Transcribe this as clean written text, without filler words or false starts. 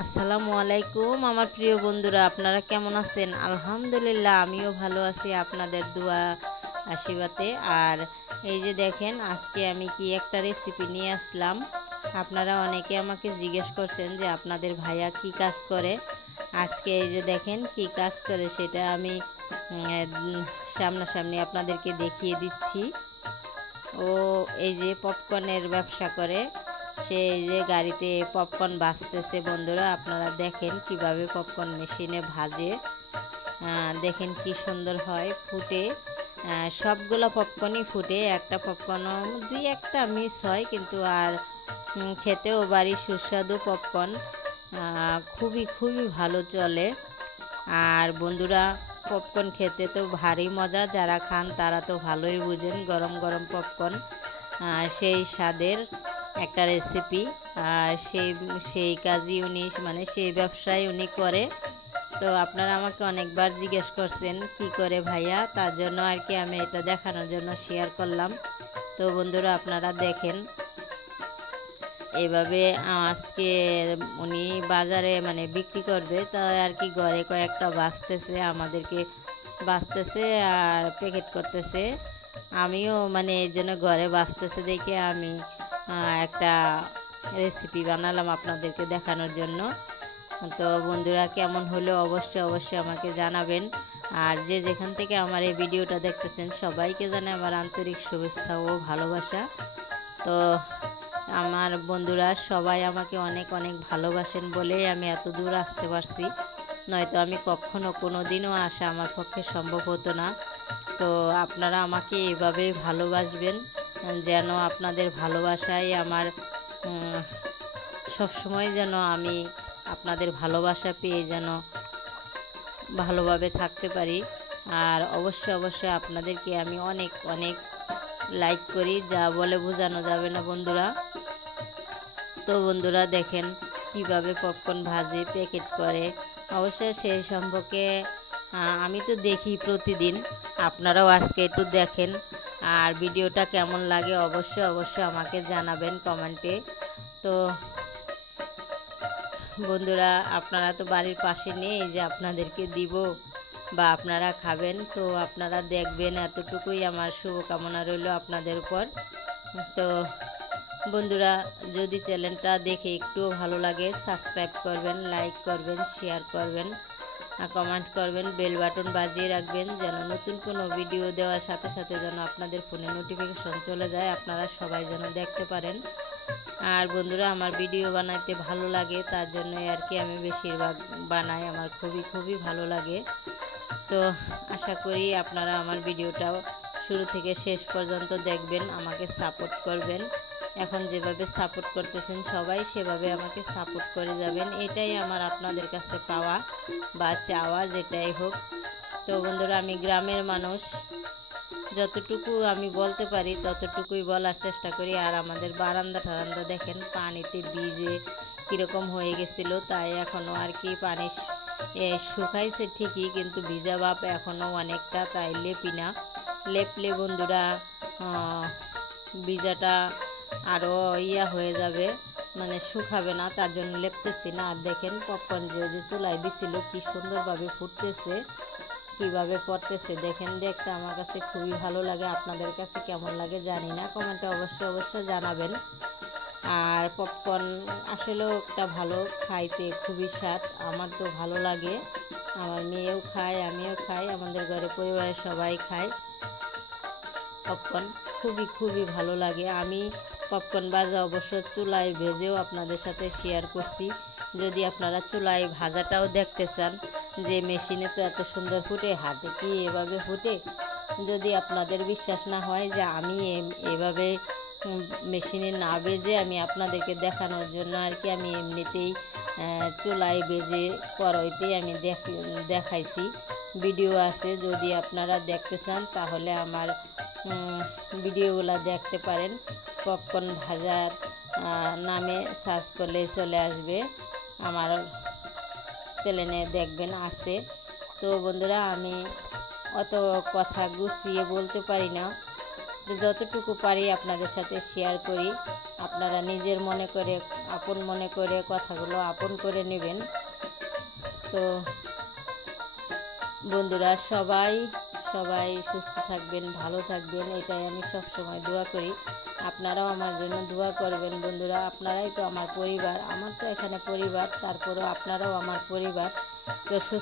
আসসালামু আলাইকুম আমার প্রিয় বন্ধুরা, আপনারা কেমন আছেন? আলহামদুলিল্লাহ, আমিও ভালো আছি আপনাদের দোয়া আশীর্বাদে। আর এই যে দেখেন, আজকে আমি কি একটা রেসিপি নিয়ে আসলাম। আপনারা অনেকে আমাকে জিজ্ঞেস করছেন যে আপনাদের ভাইয়া কি কাজ করে। আজকে এই যে দেখেন কি কাজ করে সেটা আমি সামনাসামনি আপনাদেরকে দেখিয়ে দিচ্ছি। ও এই যে পপকর্নের ব্যবসা করে, সে এই যে গাড়িতে পপকর্ন ভাজতেছে। বন্ধুরা, আপনারা দেখেন কিভাবে পপকর্ন মেশিনে ভাজে। দেখেন কি সুন্দর হয় ফুটে। সবগুলো পপকর্নই ফুটে, একটা পপকর্ন দুই একটা মিস হয়, কিন্তু আর খেতেও বাড়ি সুস্বাদু পপকর্ন। খুবই খুবই ভালো চলে। আর বন্ধুরা, পপকর্ন খেতে তো ভারী মজা, যারা খান তারা তো ভালোই বুঝেন। গরম গরম পপকর্ন সেই স্বাদের একটা রেসিপি। আর সেই কাজই উনি, মানে সেই ব্যবসায় উনি করে। তো আপনারা আমাকে অনেকবার জিজ্ঞেস করছেন কি করে ভাইয়া, তার জন্য আর কি আমি এটা দেখানোর জন্য শেয়ার করলাম। তো বন্ধুরা, আপনারা দেখেন এইভাবে আজকে উনি বাজারে মানে বিক্রি করবে, তাই আর কি ঘরে কয়েকটা বাছতেছে, আমাদেরকে বাছতেছে আর প্যাকেট করতেছে। আমিও মানে এই জন্য ঘরে বাছতেছে দেখে আমি একটা রেসিপি বানালাম আপনাদেরকে দেখানোর জন্য। তো বন্ধুরা, কেমন হলো অবশ্যই অবশ্যই আমাকে জানাবেন। আর যে যেখান থেকে আমার এই ভিডিওটা দেখতেছেন সবাইকে জানাই আমার আন্তরিক শুভেচ্ছা ও ভালোবাসা। তো আমার বন্ধুরা সবাই আমাকে অনেক অনেক ভালোবাসেন বলেই আমি এত দূর আসতে পারছি, নয়তো আমি কখনো কোনো দিনও আসা আমার পক্ষে সম্ভব হতো না। তো আপনারা আমাকে এভাবেই ভালোবাসবেন, যেন আপনাদের ভালোবাসাই আমার সবসময় যেন আমি আপনাদের ভালোবাসা পেয়ে যেন ভালোভাবে থাকতে পারি। আর অবশ্যই অবশ্যই আপনাদেরকে আমি অনেক অনেক লাইক করি, যা বলে বোঝানো যাবে না বন্ধুরা। তো বন্ধুরা দেখেন কিভাবে পপকর্ন ভাজে, প্যাকেট করে। অবশ্যই সেই সম্পর্কে আমি তো দেখি প্রতিদিন, আপনারাও আজকে একটু দেখেন। আর ভিডিওটা কেমন লাগে অবশ্যই অবশ্যই আমাকে জানাবেন কমেন্টে। তো বন্ধুরা, আপনারা তো বাড়ির পাশে নেই যে আপনাদেরকে দিব বা আপনারা খাবেন, তো আপনারা দেখবেন, এতটুকুই আমার শুভকামনা রইল আপনাদের উপর। তো বন্ধুরা, যদি চ্যানেলটা দেখে একটুও ভালো লাগে সাবস্ক্রাইব করবেন, লাইক করবেন, শেয়ার করবেন, কমেন্ট করবেন, বেল বাটন বাজিয়ে রাখবেন, যেন নতুন কোনো ভিডিও দেওয়ার সাথে সাথে যেন আপনাদের ফোনে নোটিফিকেশন চলে যায়, আপনারা সবাই যেন দেখতে পারেন। আর বন্ধুরা, আমার ভিডিও বানাইতে ভালো লাগে, তার জন্যই আর কি আমি বেশিরভাগ বানাই, আমার খুবই খুবই ভালো লাগে। তো আশা করি আপনারা আমার ভিডিওটাও শুরু থেকে শেষ পর্যন্ত দেখবেন, আমাকে সাপোর্ট করবেন। এখন যেভাবে সাপোর্ট করতেছেন সবাই সেভাবে আমাকে সাপোর্ট করে যাবেন, এটাই আমার আপনাদের কাছে পাওয়া বা চাওয়া, যেটাই হোক। তো বন্ধুরা, আমি গ্রামের মানুষ, যতটুকু আমি বলতে পারি ততটুকুই বলার চেষ্টা করি। আর আমাদের বারান্দা টারান্দা দেখেন পানিতে ভিজে কীরকম হয়ে গেছিলো, তাই এখনও আর কি পানি শুকাইছে ঠিকই, কিন্তু ভিজা ভাব এখনও অনেকটা, তাই লেপি না। লেপলে বন্ধুরা ভিজাটা আরও হয়ে যাবে, মানে শুকাবে না, তার জন্য লেপতেছি না। আর দেখেন পপকর্ন যে চুলায় দিছিল কি সুন্দরভাবে ফুটতেছে, কিভাবে পড়তেছে দেখেন, দেখতে আমার কাছে খুবই ভালো লাগে। আপনাদের কাছে কেমন লাগে জানি না, কমেন্টে অবশ্যই অবশ্যই জানাবেন। আর পপকর্ন আসলেও একটা ভালো, খাইতে খুবই স্বাদ, আমার তো ভালো লাগে, আমার মেয়েও খায়, আমিও খাই, আমাদের ঘরে পরিবারের সবাই খায় পপকর্ন, খুবই খুবই ভালো লাগে। আমি পপকর্ন ভাজা অবশ্য চুলায় ভেজেও আপনাদের সাথে শেয়ার করছি। যদি আপনারা চুলায় ভাজাটাও দেখতে চান, যে মেশিনে তো এত সুন্দর ফুটে, হাতে কি এভাবে ফুটে, যদি আপনাদের বিশ্বাস না হয় যে আমি এভাবে মেশিনে না ভেজে আমি আপনাদেরকে দেখানোর জন্য আর কি আমি এমনিতেই চুলায় ভেজে কড়াইতেই আমি দেখাইছি, ভিডিও আছে, যদি আপনারা দেখতে চান তাহলে আমার ভিডিওগুলো দেখতে পারেন। পপকর্ন ভাজার নামে সার্চ করলেই চলে আসবে, আমার চ্যানেলে দেখবেন আছে। তো বন্ধুরা, আমি অত কথা গুছিয়ে বলতে পারি না, তো যতটুকু পারি আপনাদের সাথে শেয়ার করি। আপনারা নিজের মনে করে আপন মনে করে কথাগুলো আপন করে নেবেন। তো বন্ধুরা সবাই সবাই সুস্থ থাকবেন, ভালো থাকবেন, এটাই আমি সব সময় দোয়া করি। আপনারাও আমার জন্য দোয়া করবেন বন্ধুরা। আপনারাই তো আমার পরিবার, আমার তো এখানে পরিবার, তারপরেও আপনারাও আমার পরিবার। তো সুস্থ